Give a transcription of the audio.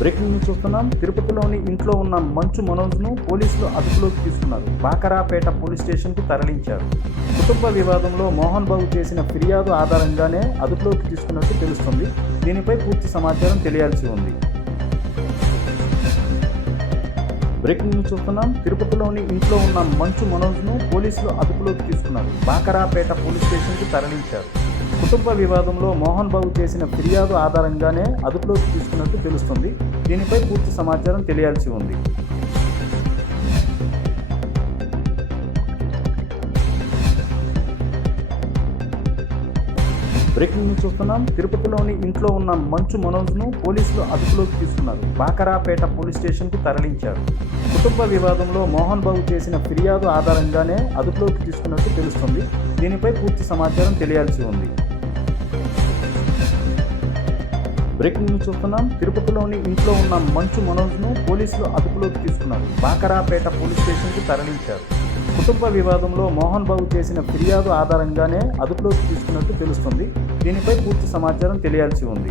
Breaking news చూస్తున్నాం. తిరుపతిలోని ఇంట్లో ఉన్న మంచు మనోజ్ను పోలీసులు అదుపులోకి తీసుకున్నారు. బాకరాపేట పోలీస్ స్టేషన్కు తరలించారు. కుటుంబ వివాదంలో మోహన్ బాబు చేసిన ఫిర్యాదు ఆధారంగానే అదుపులోకి తీసుకున్నట్టు తెలుస్తుంది. దీనిపై పూర్తి సమాచారం తెలియాల్సి ఉంది. బ్రేకింగ్ న్యూస్ చూస్తున్నాం. తిరుపతిలోని ఇంట్లో ఉన్న మంచు మనోజ్ను పోలీసులు అదుపులోకి తీసుకున్నారు. బాకరాపేట పోలీస్ స్టేషన్కు తరలించారు. కుటుంబ వివాదంలో మోహన్ బాబు చేసిన ఫిర్యాదు ఆధారంగానే అదుపులోకి తీసుకున్నట్టు తెలుస్తుంది. దీనిపై పూర్తి సమాచారం తెలియాల్సి ఉంది. బ్రేకింగ్ న్యూస్ చూస్తున్నాం. తిరుపతిలోని ఇంట్లో ఉన్న మంచు మనోజ్ను పోలీసులు అదుపులోకి తీసుకున్నారు. బాకరాపేట పోలీస్ స్టేషన్కు తరలించారు. కుటుంబ వివాదంలో మోహన్ బాబు చేసిన ఫిర్యాదు ఆధారంగానే అదుపులోకి తీసుకున్నట్టు తెలుస్తుంది. దీనిపై పూర్తి సమాచారం తెలియాల్సి ఉంది. బ్రేకింగ్ న్యూస్ చూస్తున్నాం. తిరుపతిలోని ఇంట్లో ఉన్న మంచు మనోజ్ను పోలీసులు అదుపులోకి తీసుకున్నారు. బాకరాపేట పోలీస్ స్టేషన్కు తరలించారు. కుటుంబ వివాదంలో మోహన్ బాబు చేసిన ఫిర్యాదు ఆధారంగానే అదుపులోకి తీసుకున్నట్టు తెలుస్తుంది. దీనిపై పూర్తి సమాచారం తెలియాల్సి ఉంది.